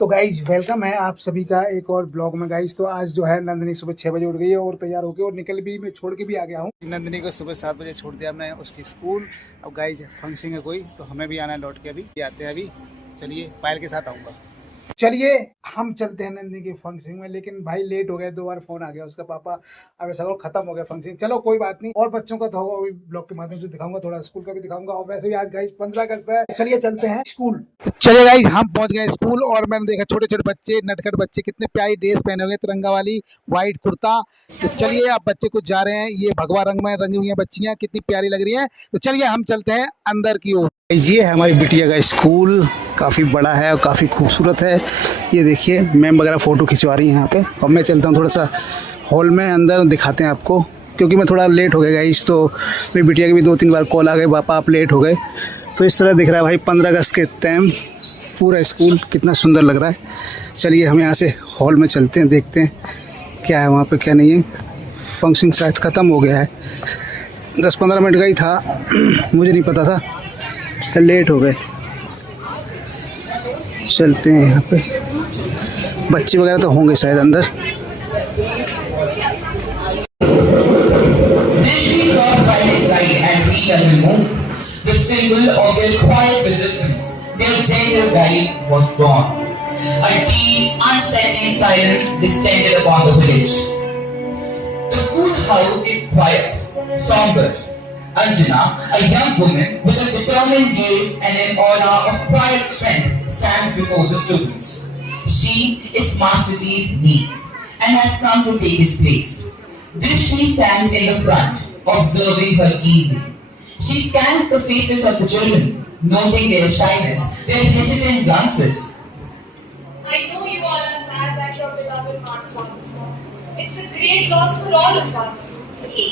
तो guys welcome है आप सभी का एक और ब्लॉग में। गाइज तो आज जो है नंदिनी सुबह 6 बजे उठ गई है और तैयार होकर और निकल भी मैं छोड़ के भी आ गया हूँ। नंदिनी को सुबह 7 बजे छोड़ दिया हमने उसकी स्कूल। अब गाइज फंक्शन है कोई तो हमें भी आना है लौट के, अभी आते हैं। अभी चलिए पायल के साथ आऊँगा। चलिए हम चलते हैं नंदिनी के फंक्शन में, लेकिन भाई लेट हो गया, 2 बार फोन आ गया उसका पापा। अब ऐसा खत्म हो गया फंक्शन। चलो कोई बात नहीं, और बच्चों का तो होगा, अभी ब्लॉग के माध्यम से दिखाऊंगा, थोड़ा स्कूल का भी दिखाऊंगा। और वैसे भी आज गाइस 15 अगस्त है। चलिए चलते हैं स्कूल। चलिए गाइस हम पहुंच गए स्कूल और मैंने देखा छोटे छोटे बच्चे, नटखट बच्चे, कितने प्यारी ड्रेस पहने हुए, तिरंगा वाली व्हाइट कुर्ता। तो चलिए अब बच्चे कुछ जा रहे हैं, ये भगवा रंग में रंगी हुई बच्चियां कितनी प्यारी लग रही हैं। तो चलिए हम चलते हैं अंदर की ओर। ये है हमारी बिटिया का स्कूल, काफ़ी बड़ा है और काफ़ी खूबसूरत है। ये देखिए मैम वगैरह फ़ोटो खिंचवा रही हैं यहाँ पे। और मैं चलता हूँ थोड़ा सा हॉल में, अंदर दिखाते हैं आपको, क्योंकि मैं थोड़ा लेट हो गया गाइस। तो मेरी बिटिया के भी 2-3 बार कॉल आ गए, पापा आप लेट हो गए। तो इस तरह दिख रहा है भाई 15 अगस्त के टाइम पूरा स्कूल कितना सुंदर लग रहा है। चलिए हम यहाँ से हॉल में चलते हैं, देखते हैं क्या है वहाँ पे क्या नहीं है। फंक्शन शायद ख़त्म हो गया है, 10-15 मिनट का ही था, मुझे नहीं पता था, लेट हो गए। चलते हैं यहाँ पे, बच्चे वगैरह तो होंगे शायद अंदर। The symbol of their quiet resistance, their gender guide was gone. A deep, unsettling silence descended upon the village. The schoolhouse is quiet, somber. Anjana, a young woman with a determined gaze and an aura of quiet strength, stands before the students. She is Master G's niece and has come to take his place. Drishti stands in the front, observing her keenly. She scans the faces of the children, noting their shyness, their hesitant glances. I know you all are sad that your beloved Mansa is gone. It's a great loss for all of us. He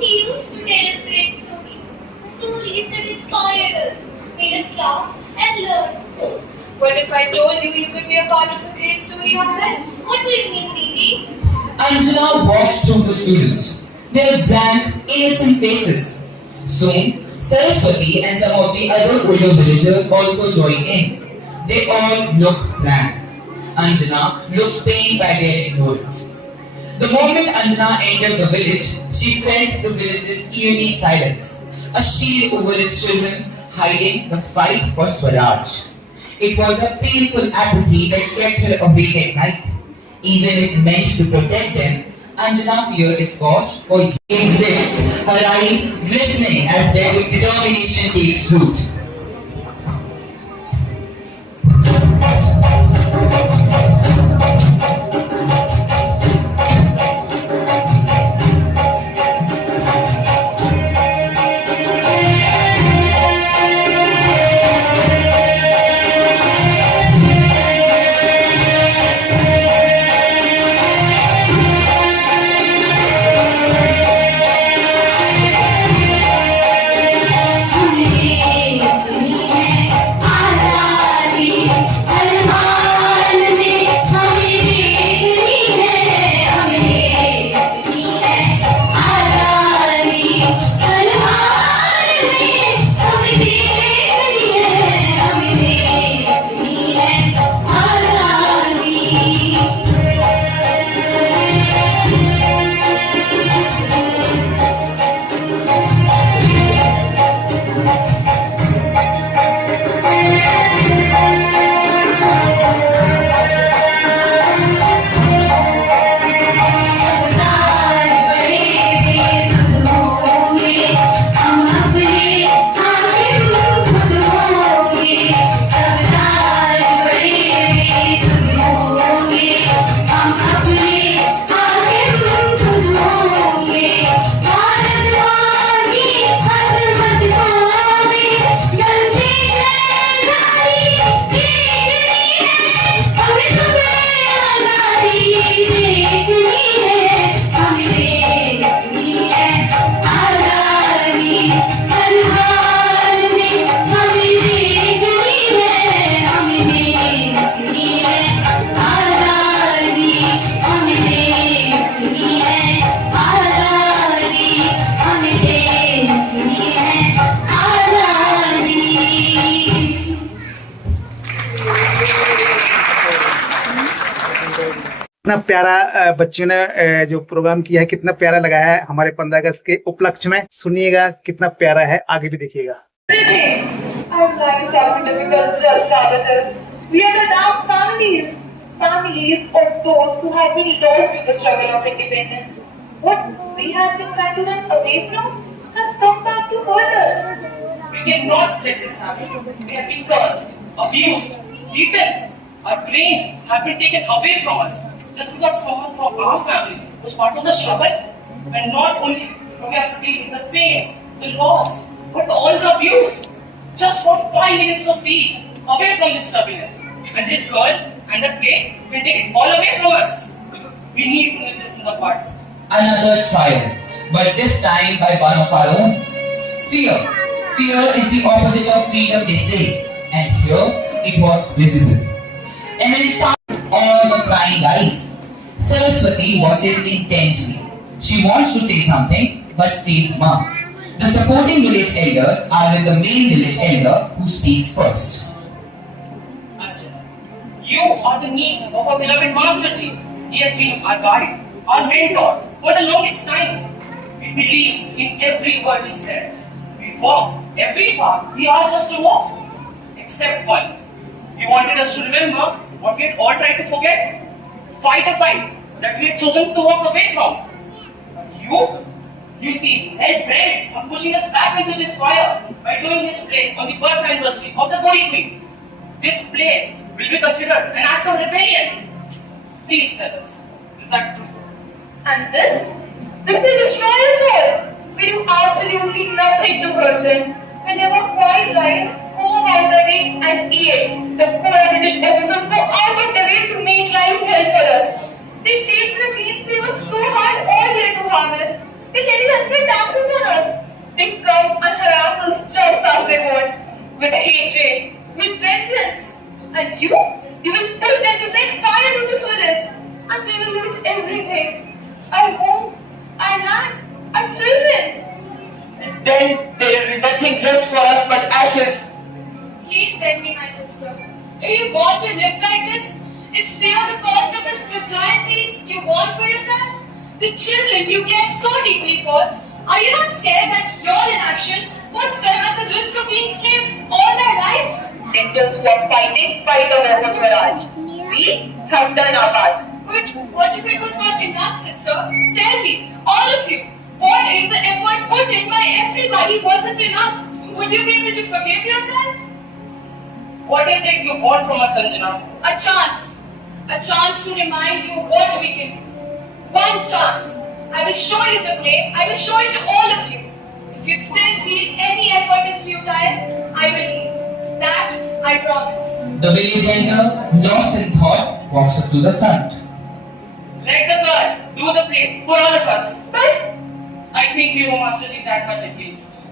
used to tell us great stories. Stories that inspired us, made us laugh and learn. What if I told you you could be a part of the great story yourself? What do you mean, Didi? Anjana walks through the students, their blank, innocent faces. Soon, Saraswati and some of the other older villagers also join in. They all look blank. Anjana looks pained by their ignorance. The moment Anjana entered the village, she felt the village's eerie silence, a shield over its children hiding the fight for Swaraj. It was a painful apathy that kept her awake at night. Even if meant to protect them, Anjana feared its cost for his lips, her eyes glistening as their determination takes root. कितना प्यारा बच्चों ने जो programme किया है कितना प्यारा लगाया है हमारे 15 अगस्त के उपलक्ष्य में। सुनिएगा कितना प्यारा है, आगे भी देखिएगा। Our lives are difficult just as it is. We are the dark families. Families of those who have been lost to the struggle of independence. What we have been trying to run away from has come back to hurt us. We cannot let this happen. We have been cursed, abused, beaten. Our brains have been taken away from us just because someone from our family was part of the struggle. And not only do we have to deal with the pain, the loss, but all the abuse. Just for 5 minutes of peace away from this stubbornness. And this girl and the play can take it all away from us. We need to nip this in the bud. Another trial, but this time by one of our own. Fear. Fear is the opposite of freedom, they say. And here it was visible. And in all the prying eyes, Saraswati watches intently. She wants to say something, but stays mum. The supporting village elders are with the main village elder who speaks first. Anjana, you are the niece of our beloved Master Ji. He has been our guide, our mentor for the longest time. We believe in every word he said. We walk every path he asked us to walk, except one. He wanted us to remember what we had all tried to forget. Fight a fight that we had chosen to walk away from. But you seem hell-bent on pushing us back into this fire by doing this play on the birth anniversary of the Holy Queen. This play will be considered an act of rebellion. Please tell us, is that true? And this will destroy us all. We do absolutely nothing to hurt them. Whenever quiet lies go about the day and eat, the poor British officers go out of their way to make life hell for us. They take the beans we worked so hard all year to harvest. They levy unfair taxes on us. They come and harass us just as they want, with hatred, with vengeance. And you will push them to set fire to this village, and we will lose everything. Our home, our land, our children. And then there will be nothing left for us but ashes. Please tell me, my sister, do you want to live like this? Is fear the cost of this fragile peace you want for yourself? The children you care so deeply for, are you not scared that your inaction puts them at the risk of being slaves all their lives? Indians who are fighting, fight the Moses Swaraj. We have done our part. But what if it was not enough, sister? Tell me, all of you, what if the effort put in by everybody wasn't enough? Would you be able to forgive yourself? What is it you want from us, Sanjana? A chance. A chance to remind you what we can do. One chance. I will show you the play. I will show it to all of you. If you still feel any effort is futile, I will leave. That I promise. The village elder, lost in thought, walks up to the front. Let the girl do the play for all of us. But I think we owe Master Ji that much at least.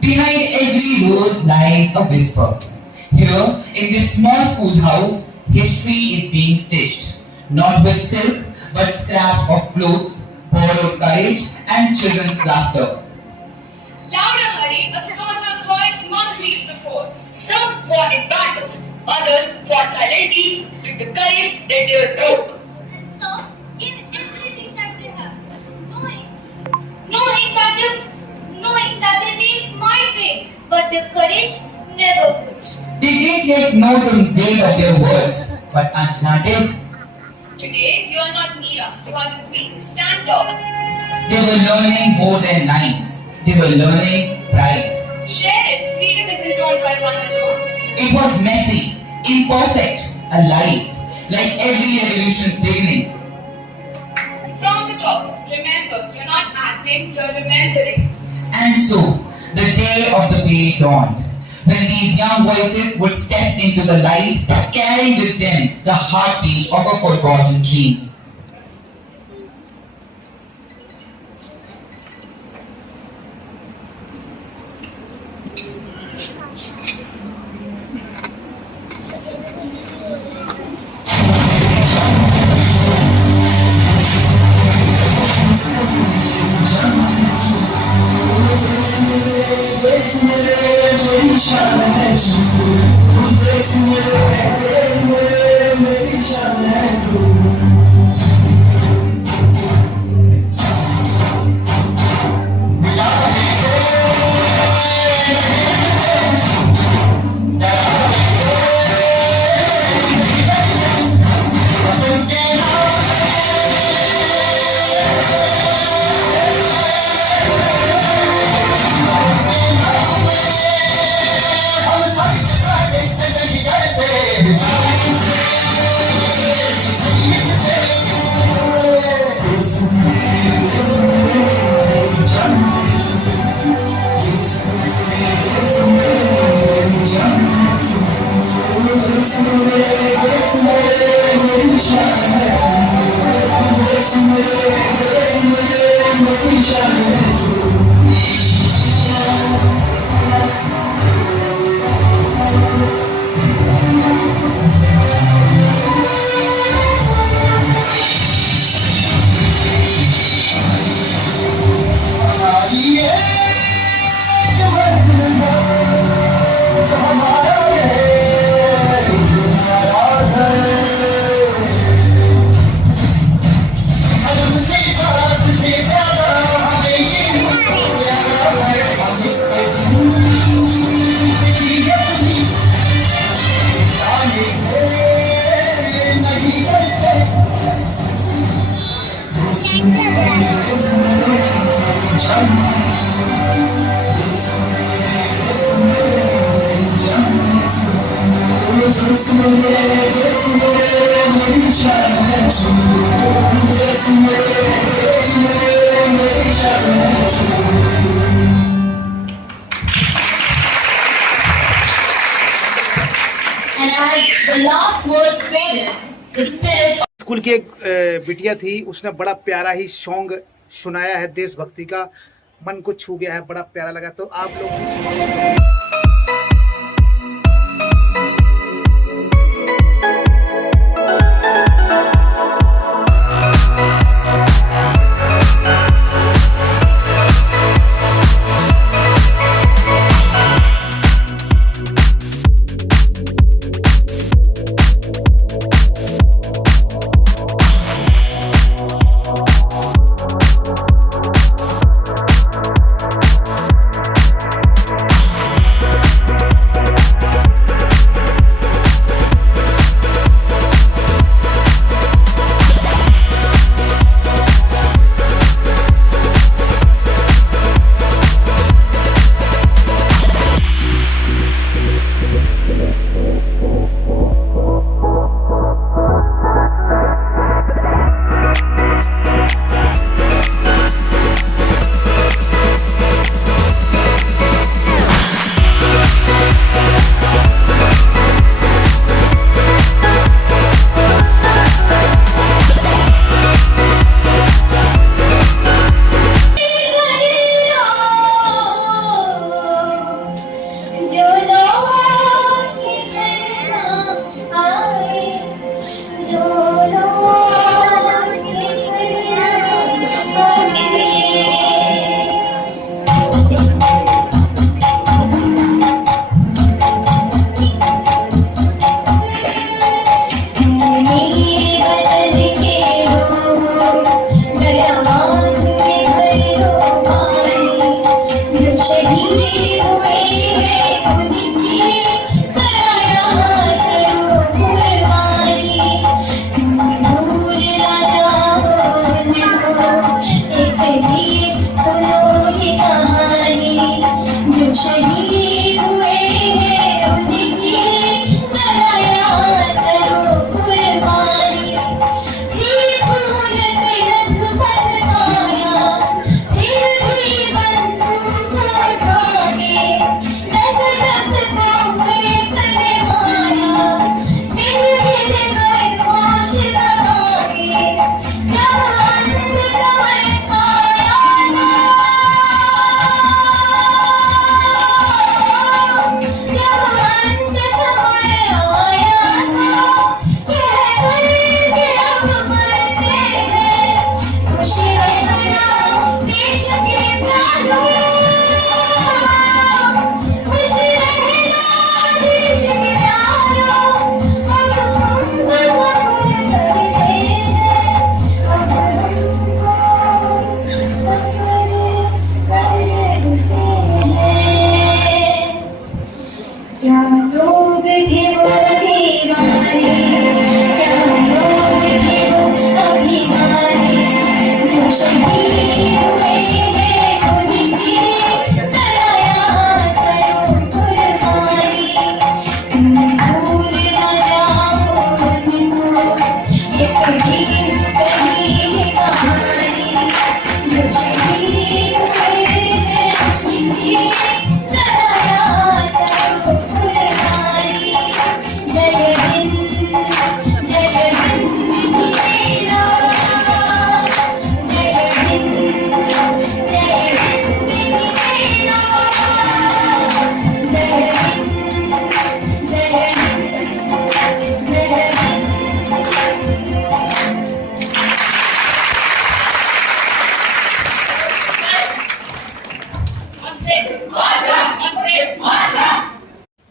Behind every road lies a whisper. Here, in this small schoolhouse, history is being stitched. Not with silk, but scraps of clothes, borrowed courage, and children's laughter. louder, Hari, a soldier's voice must reach the forts. Some fought in battles, others fought silently with the courage that they were broke. And so give everything that they have, knowing that their names might fail, but their courage never would. They didn't yet know the weight of their words, but Anjana did. Today, you are not Meera, you are the queen. Stand tall. They were learning more than lines. They were learning pride. Share it. Freedom isn't owned by one alone. It was messy, imperfect, alive, like every revolution's beginning. From the top, remember, you're not acting, you're remembering. And so, the day of the play dawned, when these young voices would step into the light, carrying with them the heartbeat of a forgotten dream. And as the last words faded, the spirit school की एक बिटिया थी, उसने बड़ा प्यारा ही song सुनाया है देशभक्ति का, मन को छू गया है, बड़ा प्यारा लगा। तो आप लोग भी सुनिए।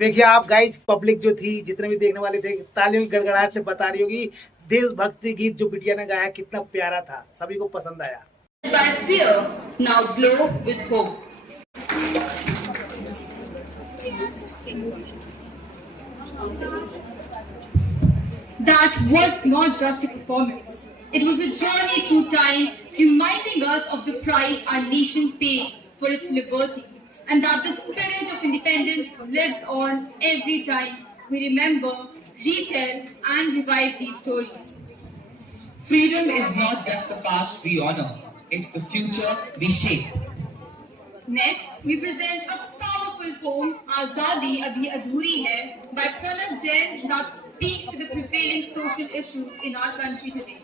देखिए आप गाइस, पब्लिक जो थी, जितने भी देखने वाले थे, तालियों की गड़गड़ाहट से बता रही होगी देशभक्ति गीत जो बिटिया ने गाया कितना प्यारा था, सभी को पसंद आया। By fear, now glow with hope. That was not just a performance. It was a journey through time, reminding us of the price our nation paid for its liberty, and that the spirit of independence lives on every time we remember, retell, and revive these stories. Freedom is not just the past we honor, it's the future we shape. Next, we present a powerful poem, Azadi Abhi Adhuri Hai, by Pranab Jain, that speaks to the prevailing social issues in our country today.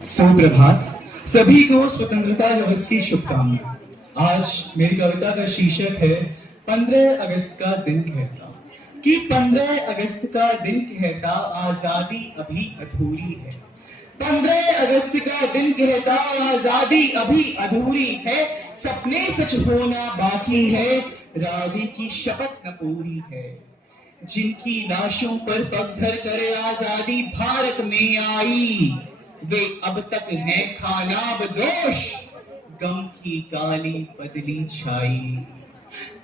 सुप्रभात, सभी को स्वतंत्रता दिवस की शुभकामनाएं। आज मेरी कविता का शीर्षक है 15 अगस्त का दिन कहता कि 15 अगस्त का दिन कहता आजादी अभी अधूरी है। 15 अगस्त का दिन कहता आजादी अभी अधूरी है, सपने सच होना बाकी है, रावी की शपथ न पूरी है। जिनकी लाशों पर पगधर कर आजादी भारत में आई, वे अब तक हैं खानाबदोश, गम की काली बदली छाई।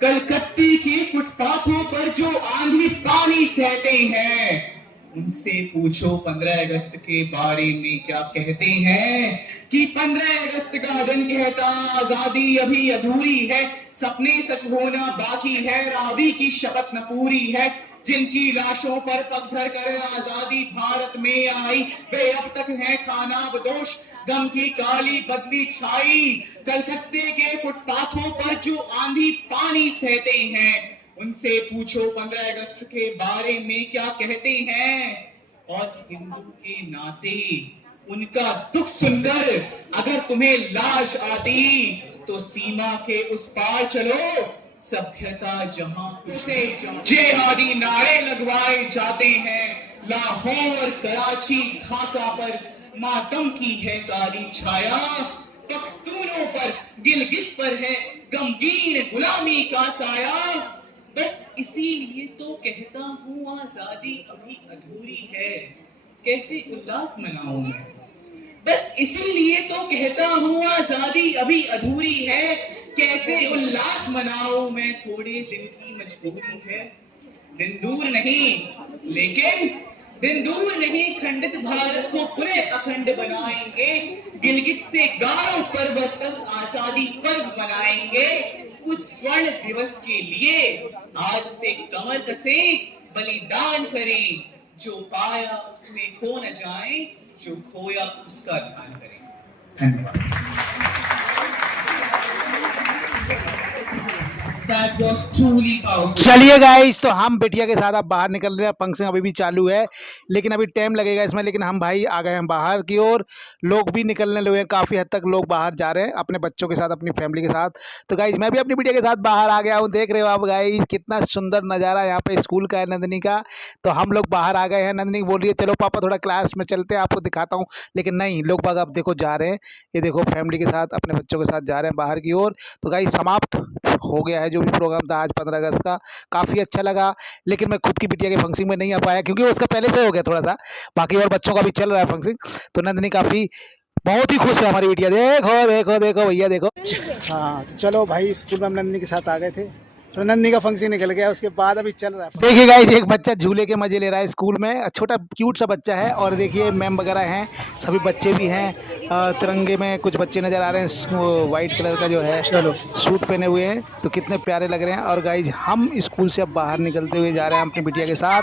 कलकत्ते के फुटपाथों पर जो आंधी पानी सहते हैं, उनसे पूछो 15 अगस्त के बारे में क्या कहते हैं। कि 15 अगस्त का दिन कहता आजादी अभी अधूरी है, सपने सच होना बाकी है, रावी की शपथ न पूरी है। जिनकी लाशों पर पत्थर कर आजादी भारत में आई, वे अब तक हैं खानाबदोश, गम की काली बदली छाई। कलकत्ते के फुटपाथों पर जो आंधी पानी सहते हैं, उनसे पूछो 15 अगस्त के बारे में क्या कहते हैं। और हिंदू के नाते उनका दुख सुनकर अगर तुम्हें लाज आती, तो सीमा के उस पार चलो, सभ्यता जहां से जिहादी नारे लगवाए जाते हैं। लाहौर, कराची, ढाका पर मातम की है काली छाया, पख्तूनों पर, गिलगित पर है गमगीन गुलामी का साया। बस इसीलिए तो कहता हूँ आजादी अभी अधूरी है, कैसे उल्लास मनाऊं मैं। बस इसीलिए तो कहता हूँ आजादी अभी अधूरी है, कैसे उल्लास मनाऊं मैं, थोड़े दिन की मजबूरी है। दिन दूर नहीं, लेकिन दिन दूर नहीं, खंडित भारत को पुनः अखंड बनाएंगे। गिलगित से गारो पर्वत तक आजादी पर्व बनाएंगे। उस स्वर्ण दिवस के लिए आज से कमर कसे, बलिदान करें, जो पाया उसमें खो न जाए, जो खोया उसका ध्यान करें। धन्यवाद। That was truly powerful. चलिए गाइस, तो हम बिटिया के साथ अब बाहर निकल रहे हैं। फंक्शन अभी भी चालू है, लेकिन अभी टाइम लगेगा इसमें। लेकिन हम भाई आ गए हैं बाहर की ओर, लोग भी निकलने लगे हैं, काफ़ी हद तक लोग बाहर जा रहे हैं अपने बच्चों के साथ, अपनी फैमिली के साथ। तो गाइस मैं भी अपनी बिटिया के साथ बाहर आ गया हूँ। देख रहे हो आप गाइस, कितना सुंदर नज़ारा यहाँ पे स्कूल का है, नंदिनी का। तो हम लोग बाहर आ गए हैं। नंदिनी बोल रही है चलो पापा थोड़ा क्लास में चलते हैं, आपको दिखाता हूँ। लेकिन नहीं, लोग बाग अब देखो जा रहे हैं, ये देखो फैमिली के साथ, अपने बच्चों के साथ जा रहे हैं बाहर की ओर। तो गाइस समाप्त हो गया है जो भी प्रोग्राम था आज 15 अगस्त का, काफ़ी अच्छा लगा। लेकिन मैं खुद की बिटिया के फंक्शन में नहीं आ पाया, क्योंकि उसका पहले से हो गया थोड़ा सा। बाकी और बच्चों का भी चल रहा है फंक्शन। तो नंदिनी काफ़ी बहुत ही खुश है हमारी बिटिया। देखो देखो देखो भैया देखो। हाँ तो चलो भाई, स्कूल में हम नंदिनी के साथ आ गए थे, तो नंदिनी का फंक्शन निकल गया। उसके बाद अभी चल रहा है। देखिए गाइस, एक बच्चा झूले के मजे ले रहा है स्कूल में, छोटा क्यूट सा बच्चा है। और देखिए मैम वगैरह हैं, सभी बच्चे भी हैं। तिरंगे में कुछ बच्चे नज़र आ रहे हैं, वाइट कलर का जो है सूट पहने हुए हैं, तो कितने प्यारे लग रहे हैं। और गाइस हम स्कूल से अब बाहर निकलते हुए जा रहे हैं अपनी बिटिया के साथ।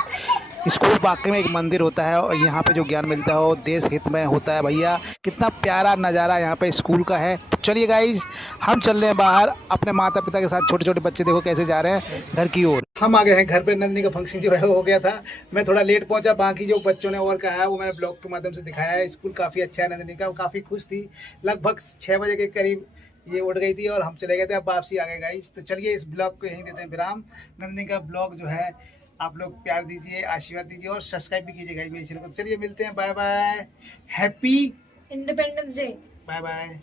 स्कूल वाकई में एक मंदिर होता है और यहाँ पे जो ज्ञान मिलता है वो देश हित में होता है भैया। कितना प्यारा नज़ारा यहाँ पे स्कूल का है। तो चलिए गाइज हम चल रहे हैं बाहर अपने माता पिता के साथ। छोटे छोटे बच्चे देखो कैसे जा रहे हैं घर की ओर। हम आ गए हैं घर पे। नंदिनी का फंक्शन जो है वो हो गया था। मैं थोड़ा लेट पहुंचा, बाकी जो बच्चों ने और कहा है वो मैंने ब्लॉग के माध्यम से दिखाया है। स्कूल काफ़ी अच्छा है नंदिनी का, वो काफ़ी खुश थी। लगभग 6 बजे के करीब ये उठ गई थी और हम चले गए थे। अब वापसी आ गए गाइस। तो चलिए इस ब्लॉग को यहीं देते हैं विराम। नंदिनी का ब्लॉग जो है आप लोग प्यार दीजिए, आशीर्वाद दीजिए और सब्सक्राइब भी कीजिएगा मेरे चैनल को। चलिए मिलते हैं, bye bye, happy Independence Day. Bye bye.